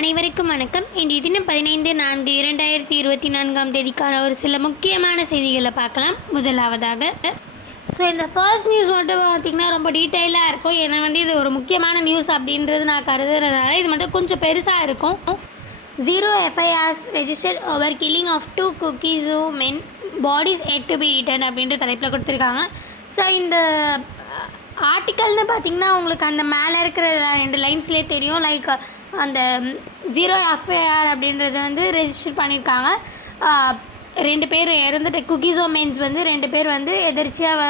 அனைவருக்கும் வணக்கம். இன்றைய தினம் 15/4/2024 ஒரு சில முக்கியமான செய்திகளை பார்க்கலாம். முதலாவதாக இந்த ஃபர்ஸ்ட் நியூஸ் மட்டும் பார்த்திங்கன்னா ரொம்ப டீட்டெயிலாக இருக்கும். ஏன்னா இது ஒரு முக்கியமான நியூஸ் அப்படின்றது நான் கருதுறதுனால இது மட்டும் கொஞ்சம் பெருசாக இருக்கும். 0 FIRs registered over killing of 2 Kuki-Zoo men, bodies yet to be returned அப்படின்ற தலைப்பில் கொடுத்துருக்காங்க. இந்த ஆர்டிக்கல்னு பார்த்திங்கன்னா உங்களுக்கு அந்த மேலே இருக்கிற 2 லைன்ஸ்லேயே தெரியும். லைக் அந்த 0 FIR அப்படின்றது ரெஜிஸ்டர் பண்ணியிருக்காங்க. 2 பேர் இறந்துட்டு குக்கீஸோ மென்ஸ் 2 பேர் எதிர்ச்சியாக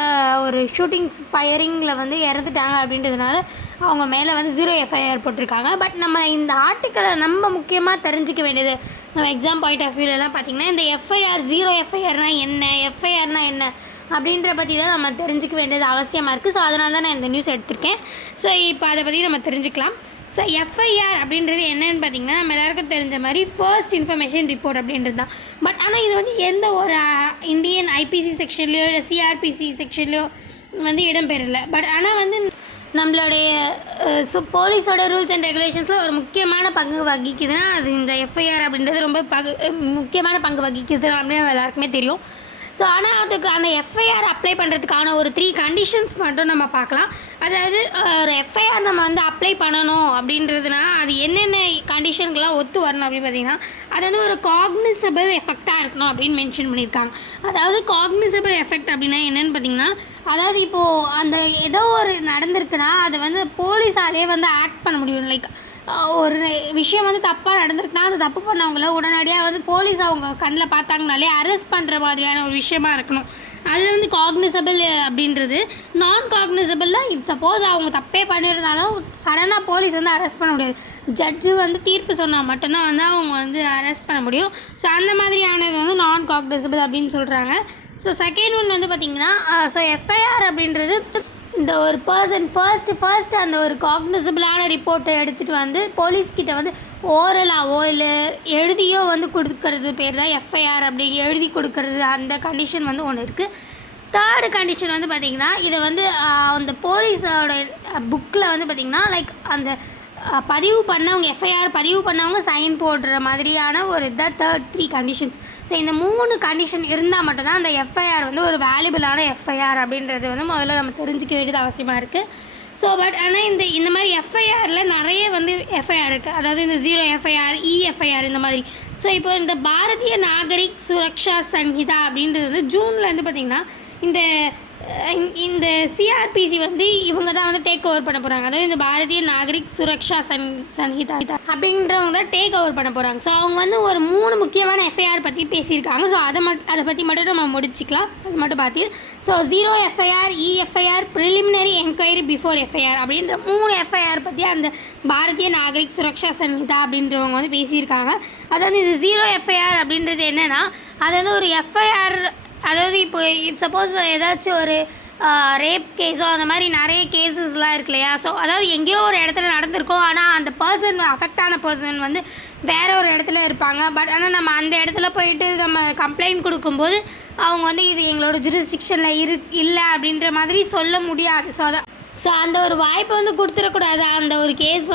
ஒரு ஷூட்டிங்ஸ் ஃபயரிங்கில் இறந்துட்டாங்க அப்படின்றதுனால அவங்க மேலே 0 FIR போட்டிருக்காங்க. பட் நம்ம இந்த ஆர்டிக்கலை நம்ம முக்கியமாக தெரிஞ்சிக்க வேண்டியது, நம்ம எக்ஸாம் பாயிண்ட் ஆஃப் வியூலலாம் பார்த்திங்கன்னா இந்த FIR 0 FIRனால் என்ன, FIRனால் என்ன அப்படின்ற பற்றி தான் நம்ம தெரிஞ்சிக்க வேண்டியது அவசியமாக இருக்குது. ஸோ அதனால தான் நான் இந்த நியூஸ் எடுத்திருக்கேன். ஸோ இப்போ அதை பற்றி நம்ம தெரிஞ்சுக்கலாம். FIR அப்படின்றது என்னென்னு பார்த்திங்கன்னா நம்ம எல்லாருக்கும் தெரிஞ்ச மாதிரி ஃபர்ஸ்ட் இன்ஃபர்மேஷன் ரிப்போர்ட் அப்படின்றது தான். பட் ஆனால் இது எந்த ஒரு இந்தியன் IPC செக்ஷன்லையோ இல்லை CRPC செக்ஷன்லையோ இடம்பெறலை. பட் ஆனால் நம்மளுடைய போலீஸோட ரூல்ஸ் அண்ட் ரெகுலேஷன்ஸில் ஒரு முக்கியமான பங்கு வகிக்குதுன்னா அது இந்த FIR அப்படின்றது ரொம்ப முக்கியமான பங்கு வகிக்குது அப்படின்னு எல்லாருக்குமே தெரியும். ஸோ ஆனால் அதுக்கு அந்த FIR அப்ளை பண்ணுறதுக்கான ஒரு 3 கண்டிஷன்ஸ் மட்டும் நம்ம பார்க்கலாம். அதாவது ஒரு FIR நம்ம அப்ளை பண்ணணும் அப்படின்றதுனா அது என்னென்ன கண்டிஷனுக்கெலாம் ஒத்து வரணும் அப்படின்னு பார்த்திங்கன்னா அது ஒரு காக்னிசபிள் எஃபெக்டாக இருக்கணும் அப்படின்னு மென்ஷன் பண்ணியிருக்காங்க. அதாவது காக்னிசபிள் எஃபெக்ட் அப்படின்னா என்னென்னு பார்த்திங்கன்னா, அதாவது இப்போது அந்த ஏதோ ஒரு நடந்திருக்குன்னா அதை போலீஸாலே ஆக்ட் பண்ண முடியும். லைக் ஒரு விஷயம் தப்பாக நடந்திருக்குன்னா அந்த தப்பு பண்ணவங்கள உடனடியாக போலீஸ் அவங்க கண்ணில் பார்த்தாங்கனாலே அரெஸ்ட் பண்ணுற மாதிரியான ஒரு விஷயமா இருக்கணும். அது காக்னிசபிள் அப்படின்றது. நான் காக்னிசபிள்லாம் சப்போஸ் அவங்க தப்பே பண்ணியிருந்தாலும் சடனாக போலீஸ் அரெஸ்ட் பண்ண முடியாது. ஜட்ஜு தீர்ப்பு சொன்னால் மட்டும்தான் அவங்க அரெஸ்ட் பண்ண முடியும். ஸோ அந்த மாதிரியானது நான் காக்னிசபிள் அப்படின்னு சொல்கிறாங்க. ஸோ செகண்ட் ஒன் பார்த்திங்கன்னா FIR அப்படின்றது இந்த ஒரு பர்சன் ஃபர்ஸ்ட் அந்த ஒரு காக்னிசபிளான ரிப்போர்ட்டை எடுத்துகிட்டு போலீஸ்கிட்ட ஓரலாவோ இல்லை எழுதியோ கொடுக்கறது பேர் தான் FIR அப்படி எழுதி கொடுக்கறது. அந்த கண்டிஷன் ஒன்று இருக்குது. தேர்டு கண்டிஷன் பார்த்திங்கன்னா இதை அந்த போலீஸோட புக்கில் பார்த்திங்கன்னா லைக் அந்த பதிவு பண்ணவங்க FIR பதிவு பண்ணவங்க சைன் போடுற மாதிரியான ஒரு தேர்ட் 3 கண்டிஷன்ஸ். ஸோ இந்த 3 கண்டிஷன் இருந்தால் மட்டும்தான் அந்த FIR ஒரு வேல்யூபிளான FIR அப்படின்றது முதல்ல நம்ம தெரிஞ்சிக்க வேண்டியது அவசியமாக இருக்குது. ஸோ பட் ஆனால் இந்த மாதிரி FIRல நிறைய FIR இருக்குது. அதாவது இந்த 0 FIR, EFIR இந்த மாதிரி. ஸோ இப்போ இந்த பாரதிய நாகரிக் சுரக்ஷா சன்ஹிதா அப்படின்றது ஜூனில் பார்த்திங்கன்னா இந்த CRPC இவங்க தான் டேக் ஓவர் பண்ண போகிறாங்க. அதாவது இந்த பாரதிய நாகரிக் சுரக்ஷா சன்ஹிதா அப்படின்றவங்க தான் டேக் ஓவர் பண்ண போகிறாங்க. ஸோ அவங்க ஒரு 3 முக்கியமான FIR பற்றி பேசியிருக்காங்க. ஸோ அதை பற்றி மட்டும் நம்ம முடிச்சிக்கலாம். அது மட்டும் பார்த்து 0 FIR, EFIR, preliminary enquiry before FIR அப்படின்ற 3 FIR பற்றி அந்த பாரதிய நாகரிக் சுரக்ஷா சன்ஹிதா அப்படின்றவங்க பேசியிருக்காங்க. அதாவது இந்த 0 FIR அப்படின்றது என்னென்னா அது ஒரு FIR, அதாவது இப்போ சப்போஸ் ஏதாச்சும் ஒரு ரேப் கேஸோ அந்த மாதிரி நிறைய கேஸஸ்லாம் இருக்கு இல்லையா. ஸோ அதாவது எங்கேயோ ஒரு இடத்துல நடந்திருக்கோம், ஆனால் அந்த பர்சன் அஃபெக்டான பர்சன் வேறு ஒரு இடத்துல இருப்பாங்க. பட் ஆனால் நம்ம அந்த இடத்துல போயிட்டு நம்ம கம்ப்ளைண்ட் கொடுக்கும்போது அவங்க இது எங்களோட ஜூரிஸ்டிக்ஷனில் இல்லை அப்படின்ற மாதிரி சொல்ல முடியாது. ஸோ அந்த ஒரு வாய்ப்பை கொடுத்துடக்கூடாது. அந்த ஒரு கேஸ்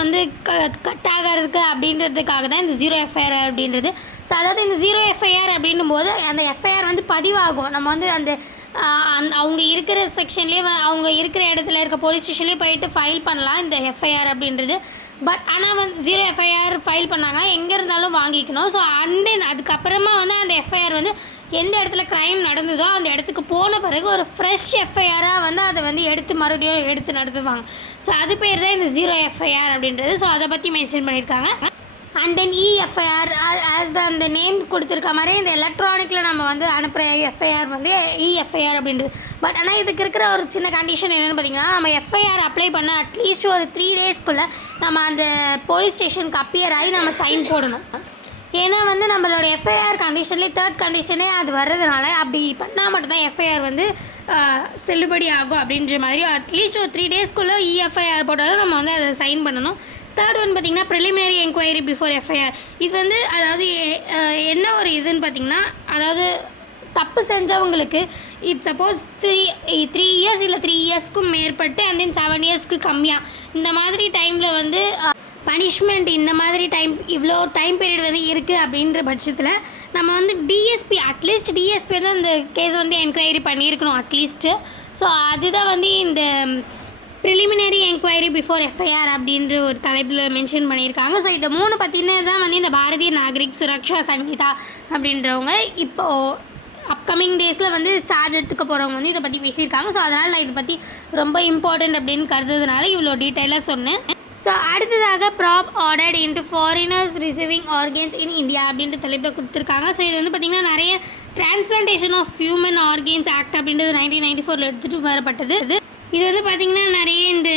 கட் ஆகிறதுக்கு அப்படின்றதுக்காக தான் இந்த 0 FIR அப்படின்றது. ஸோ அதாவது இந்த 0 FIR அப்படின்னும் போது அந்த FIR பதிவாகும். நம்ம அந்த அவங்க இருக்கிற செக்ஷன்லேயே அவங்க இருக்கிற இடத்துல இருக்க போலீஸ் ஸ்டேஷன்லேயே போயிட்டு ஃபைல் பண்ணலாம் இந்த FIR அப்படின்றது. பட் ஆனால் 0 FIR ஃபைல் பண்ணாங்கன்னா எங்கே இருந்தாலும் வாங்கிக்கணும். ஸோ அதுக்கப்புறமா அந்த FIR எந்த இடத்துல க்ரைம் நடந்ததோ அந்த இடத்துக்கு போன பிறகு ஒரு ஃப்ரெஷ் FIR-ஆக அதை மறுபடியும் எடுத்து நடத்துவாங்க. ஸோ அது பேர் தான் இந்த 0 FIR அப்படின்றது. ஸோ அதை பற்றி மென்ஷன் பண்ணியிருக்காங்க. அண்ட் தென் EFIR ஆஸ் அந்த நேம் கொடுத்துருக்க மாதிரி இந்த எலக்ட்ரானிக்கில் நம்ம அனுப்புகிற FIR EFIR அப்படின்றது. பட் ஆனால் இதுக்கு இருக்கிற ஒரு சின்ன கண்டிஷன் என்னென்னு பார்த்திங்கன்னா, நம்ம FIR அப்ளை பண்ண அட்லீஸ்ட் ஒரு 3 டேஸ்க்குள்ளே நம்ம அந்த போலீஸ் ஸ்டேஷனுக்கு அப்பியர் ஆகி நம்ம சைன் போடணும். ஏன்னா நம்மளோட FIR கண்டிஷன்லேயே 3rd கண்டிஷனே அது வர்றதுனால அப்படி பண்ணால் மட்டும்தான் FIR செல்லுபடி ஆகும் அப்படின்ற மாதிரி. அட்லீஸ்ட் ஒரு 3 டேஸ்க்குள்ளே EFIR போட்டாலும் நம்ம அதை சைன் பண்ணணும். தேர்ட் ஒன் பார்த்திங்கன்னா ப்ரிலிமினரி என்கொயரி பிஃபோர் FIR. இது அதாவது என்ன ஒரு இதுன்னு பார்த்திங்கன்னா, அதாவது தப்பு செஞ்சவங்களுக்கு இப் சப்போஸ் 3 இயர்ஸ் இல்லை 3 இயர்ஸ்க்கும் மேற்பட்டு அண்ட் தென் 7 இயர்ஸ்க்கு கம்மியாக இந்த மாதிரி டைமில் பனிஷ்மெண்ட் இந்த மாதிரி இவ்வளோ டைம் பீரியட் வந்து இருக்குது அப்படின்ற பட்சத்தில் நம்ம வந்து டிஎஸ்பி அட்லீஸ்ட் டிஎஸ்பி வந்து அந்த கேஸ் வந்து என்கொயரி பண்ணியிருக்கணும் அட்லீஸ்ட்டு. ஸோ அதுதான் வந்து இந்த ப்ரிலிமினரி என்கொயரி பிஃபோர் எஃப்ஐஆர் அப்படின்ற ஒரு தலைப்பில் மென்ஷன் பண்ணியிருக்காங்க. ஸோ இதை 3 பற்றின தான் வந்து இந்த பாரதிய நாகரிக் சுரக்ஷா சங்கீதா அப்படின்றவங்க இப்போது அப்கமிங் டேஸில் வந்து சார்ஜ் எடுத்துக்க போகிறவங்க வந்து இதை பற்றி பேசியிருக்காங்க. ஸோ அதனால் நான் இதை பற்றி ரொம்ப இம்பார்ட்டண்ட் அப்படின்னு கருதுறதுனால இவ்வளோ டீட்டெயிலாக சொன்னேன். ஸோ அடுத்ததாக probe ordered into foreigners receiving organs in India அப்படின்ற தலைப்பில் கொடுத்துருக்காங்க. ஸோ இது வந்து பார்த்திங்கன்னா நிறைய transplantation of human organs act அப்படின்றது 1994 எடுத்துகிட்டு வரப்பட்டது. இது வந்து பார்த்திங்கன்னா நிறைய இந்த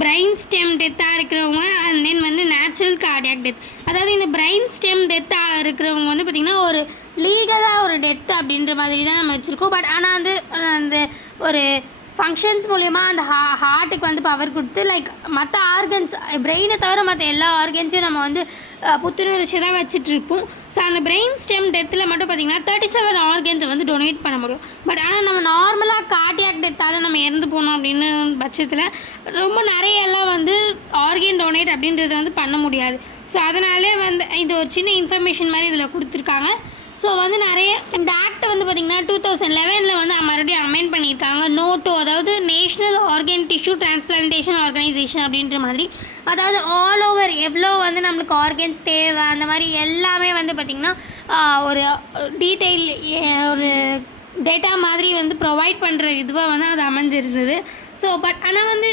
பிரெயின் ஸ்டெம் டெத்தாக இருக்கிறவங்க அண்ட் தென் வந்து நேச்சுரல் கார்டியாக் டெத், அதாவது இந்த பிரெயின் ஸ்டெம் டெத்தாக இருக்கிறவங்க வந்து பார்த்திங்கன்னா ஒரு லீகலாக ஒரு டெத் அப்படின்ற மாதிரி தான் நம்ம வச்சுருக்கோம். பட் ஆனால் வந்து அந்த ஒரு ஃபங்க்ஷன்ஸ் மூலயமா அந்த ஹார்ட்டுக்கு வந்து பவர் கொடுத்து லைக் மற்ற ஆர்கன்ஸ் பிரெயினை தவிர மற்ற எல்லா ஆர்கன்ஸையும் நம்ம வந்து புத்துணர்ச்சி தான் வச்சுட்ருப்போம். ஸோ அந்த பிரெயின் ஸ்டெம் டெத்தில் மட்டும் பார்த்திங்கன்னா 37 ஆர்கன்ஸை வந்து டொனேட் பண்ண முடியும். பட் ஆனால் நம்ம நார்மலாக கார்டியாக் டெத்தால் நம்ம இறந்து போனோம் அப்படின்னு பட்சத்தில் ரொம்ப நிறைய எல்லாம் வந்து ஆர்கன் டொனேட் அப்படின்றத வந்து பண்ண முடியாது. ஸோ அதனாலே வந்து இது ஒரு சின்ன இன்ஃபர்மேஷன் மாதிரி இதில் கொடுத்துருக்காங்க. ஸோ வந்து நிறைய இந்த ஆக்ட் வந்து பார்த்திங்கன்னா 2011 வந்து மறுபடியும் அமெண்ட் பண்ணியிருக்காங்க. நோட்டோ, அதாவது national organ tissue transplantation organisation அப்படின்ற மாதிரி, அதாவது ஆல் ஓவர் எவ்வளோ வந்து நம்மளுக்கு ஆர்கன்ஸ் தேவை அந்த மாதிரி எல்லாமே வந்து பார்த்திங்கன்னா ஒரு டீட்டெயில் ஒரு டேட்டா மாதிரி வந்து ப்ரொவைட் பண்ணுற இதுவாக வந்து அது அமைஞ்சிருந்தது. ஸோ பட் ஆனால் வந்து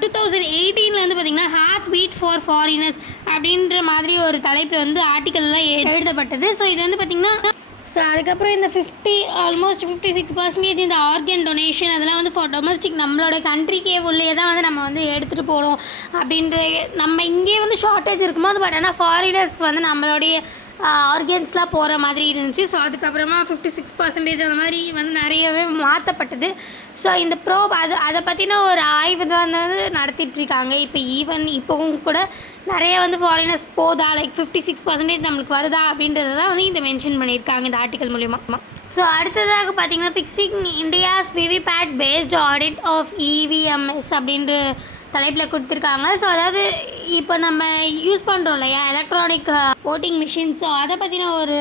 2018 வந்து பார்த்திங்கன்னா ஹார்ட்ஸ் பீட் ஃபார் ஃபாரினர்ஸ் அப்படின்ற மாதிரி ஒரு தலைப்பில் வந்து ஆர்டிக்கல்லாம் எழுதப்பட்டது. ஸோ இது வந்து பார்த்திங்கன்னா ஸோ அதுக்கப்புறம் இந்த ஆல்மோஸ்ட் 56% இந்த ஆர்கன் டொனேஷன் அதெல்லாம் வந்து ஃபார் டொமஸ்டிக் நம்மளோட கண்ட்ரிக்கே உள்ளே தான் வந்து நம்ம வந்து எடுத்துகிட்டு போகிறோம் அப்படின்ற நம்ம இங்கே வந்து ஷார்ட்டேஜ் இருக்கும்போது பட் ஆனால் ஃபாரினர்ஸ்க்கு வந்து நம்மளுடைய ஆர்கன்ஸ்லாம் போகிற மாதிரி இருந்துச்சு. ஸோ அதுக்கப்புறமா 56% அந்த மாதிரி வந்து நிறையவே மாற்றப்பட்டது. ஸோ இந்த ப்ரோப் அதை பற்றின ஒரு ஆய்வு தான் வந்து நடத்திட்டுருக்காங்க. இப்போ இப்போவும் கூட நிறைய வந்து ஃபாரினர்ஸ் போதா லைக் 56% நம்மளுக்கு வருதா அப்படின்றத தான் வந்து இந்த மென்ஷன் பண்ணியிருக்காங்க இந்த ஆர்டிக்கல் மூலிமா. ஸோ அடுத்ததாக பார்த்திங்கன்னா fixing India's VVPAT based audit of EVMs அப்படின்ற தலைப்பில் கொடுத்துருக்காங்க. ஸோ அதாவது இப்போ நம்ம யூஸ் பண்ணுறோம் இல்லையா எலக்ட்ரானிக் ஓட்டிங் மிஷின், ஸோ அதை பற்றின ஒரு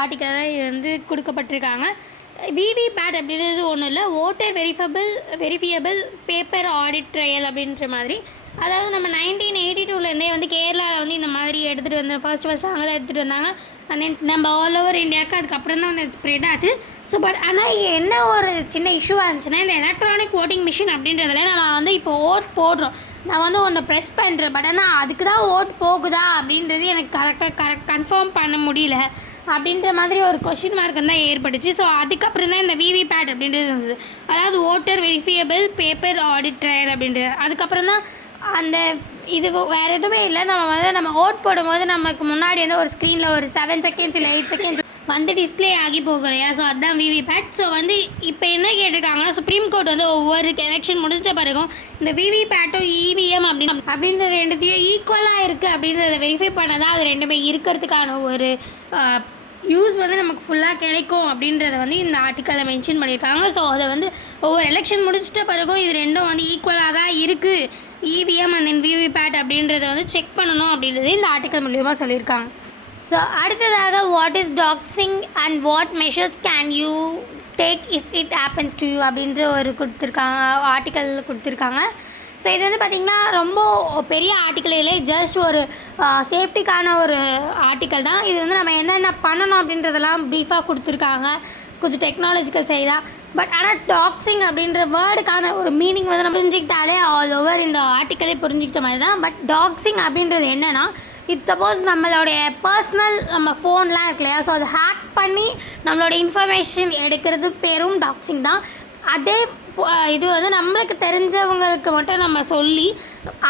ஆர்டிக்கல் தான் இது வந்து கொடுக்கப்பட்டிருக்காங்க. விவிபேட் அப்படின்றது ஒன்றும் இல்லை, voter verifiable paper audit trail அப்படின்ற மாதிரி. அதாவது நம்ம 1982 வந்து கேரளாவில் வந்து இந்த மாதிரி எடுத்துகிட்டு வந்தோம். ஃபர்ஸ்ட் அங்கே தான் எடுத்துகிட்டு வந்தாங்க. அண்ட் தென் நம்ம ஆல் ஓவர் இந்தியாவுக்கு அதுக்கப்புறம் தான் வந்து ஸ்ப்ரெட் ஆச்சு. ஸோ பட் ஆனால் என்ன ஒரு சின்ன இஷ்யூவாக இருந்துச்சுன்னா இந்த எலக்ட்ரானிக் ஓட்டிங் மிஷின் அப்படின்றதுல நம்ம வந்து இப்போ ஓட் போடுறோம், நான் வந்து ஒன்று ப்ரெஸ் பண்ணுறேன், பட் ஆனால் அதுக்கு தான் ஓட் போகுதா அப்படின்றது எனக்கு கன்ஃபார்ம் பண்ண முடியல அப்படின்ற மாதிரி ஒரு கொஷின் மார்க் தான் ஏற்பட்டுச்சு. ஸோ அதுக்கப்புறம் தான் இந்த விவிபேட் அப்படின்றது வந்தது, அதாவது voter verifiable paper audit trail அப்படின்றது. அதுக்கப்புறம் தான் அந்த இது வேறு எதுவுமே இல்லை, நம்ம ஓட் போடும்போது நமக்கு முன்னாடி வந்து ஒரு ஸ்க்ரீனில் ஒரு 7 செகண்ட்ஸ் இல்லை 8 செகண்ட்ஸ் வந்து டிஸ்பிளே ஆகி போகலையா. ஸோ அதுதான் விவிபேட். ஸோ வந்து இப்போ என்ன கேட்டிருக்காங்கன்னா சுப்ரீம் கோர்ட் வந்து ஒவ்வொரு எலெக்ஷன் முடிஞ்ச பிறகும் இந்த விவிபேட்டும் இவிஎம் அப்படின்ற ரெண்டுத்தையும் ஈக்குவலாக இருக்குது அப்படின்றத வெரிஃபை பண்ணதான் அது ரெண்டுமே இருக்கிறதுக்கான ஒரு யூஸ் வந்து நமக்கு ஃபுல்லாக கிடைக்கும் அப்படின்றத வந்து இந்த ஆர்டிக்கலில் மென்ஷன் பண்ணியிருக்காங்க. ஸோ அதை வந்து ஒவ்வொரு எலெக்ஷன் முடிச்சிட்ட பிறகும் இது ரெண்டும் வந்து ஈக்குவலாக தான் இருக்குது, இவிஎம் அண்ட் தென் விவிபேட் அப்படின்றத வந்து செக் பண்ணணும் அப்படின்றது இந்த ஆர்டிக்கல் மூலியமாக சொல்லியிருக்காங்க. ஸோ அடுத்ததாக what is taxing and what measures can you take if it happens to you அப்படின்ற ஒரு ஆர்டிக்கல் கொடுத்துருக்காங்க. ஸோ இது வந்து பார்த்திங்கன்னா ரொம்ப பெரிய ஆர்டிக்கல் இல்லை, ஜஸ்ட் ஒரு சேஃப்டிக்கான ஒரு ஆர்டிக்கல் தான். இது வந்து நம்ம என்னென்ன பண்ணணும் அப்படின்றதெல்லாம் ப்ரீஃபாக கொடுத்துருக்காங்க, கொஞ்சம் டெக்னாலஜிக்கல் சைடாக. பட் ஆனால் டாக்ஸிங் அப்படின்ற வேர்டுக்கான ஒரு மீனிங் வந்து நம்ம புரிஞ்சிக்கிட்டாலே ஆல் ஓவர் இந்த ஆர்டிக்கலே புரிஞ்சிக்கிட்ட மாதிரி தான். பட் டாக்ஸிங் அப்படின்றது என்னென்னா சப்போஸ் நம்மளுடைய பர்சனல் நம்ம ஃபோன்லாம் இருக்கு இல்லையா, ஸோ அதை ஹேக் பண்ணி நம்மளோட இன்ஃபர்மேஷன் எடுக்கிறது பேரும் டாக்ஸிங் தான். அதே இது வந்து நம்மளுக்கு தெரிஞ்சவங்களுக்கு மட்டும் நம்ம சொல்லி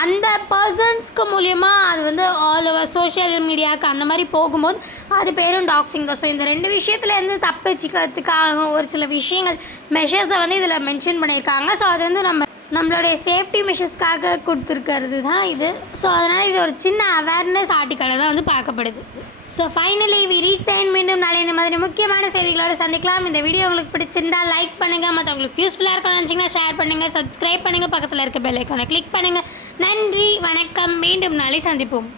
அந்த பர்சன்ஸ்க்கு மூலயமா அது வந்து ஆல் ஓவர் சோஷியல் மீடியாவுக்கு அந்த மாதிரி போகும்போது அது பேரும் டாக்ஸிங் தான். ஸோ இந்த 2 விஷயத்துலேருந்து தப்பிச்சுக்கிறதுக்காக ஒரு சில விஷயங்கள் மெஷர்ஸை வந்து இதில் மென்ஷன் பண்ணியிருக்காங்க. ஸோ அது வந்து நம்மளுடைய சேஃப்டி மெஷர்ஸ்க்காக கொடுத்துருக்கிறது தான் இது. ஸோ அதனால் இது ஒரு சின்ன அவேர்னஸ் ஆர்டிக்கலாக தான் வந்து பார்க்கப்படுது. So finally we reach the end. மீண்டும் நாளை இந்த மாதிரி முக்கியமான செய்திகளோடு சந்திக்கலாம். இந்த வீடியோ உங்களுக்கு பிடிச்சிருந்தால் லைக் பண்ணுங்கள், மற்றவங்களுக்கு யூஸ்ஃபுல்லாக இருக்கணும்னு நினச்சிங்கன்னா ஷேர் பண்ணுங்கள், சப்ஸ்கிரைப் பண்ணுங்கள், பக்கத்தில் இருக்க பெல் ஐக்கானை கிளிக் பண்ணுங்கள். நன்றி, வணக்கம். மீண்டும் நாளை சந்திப்போம்.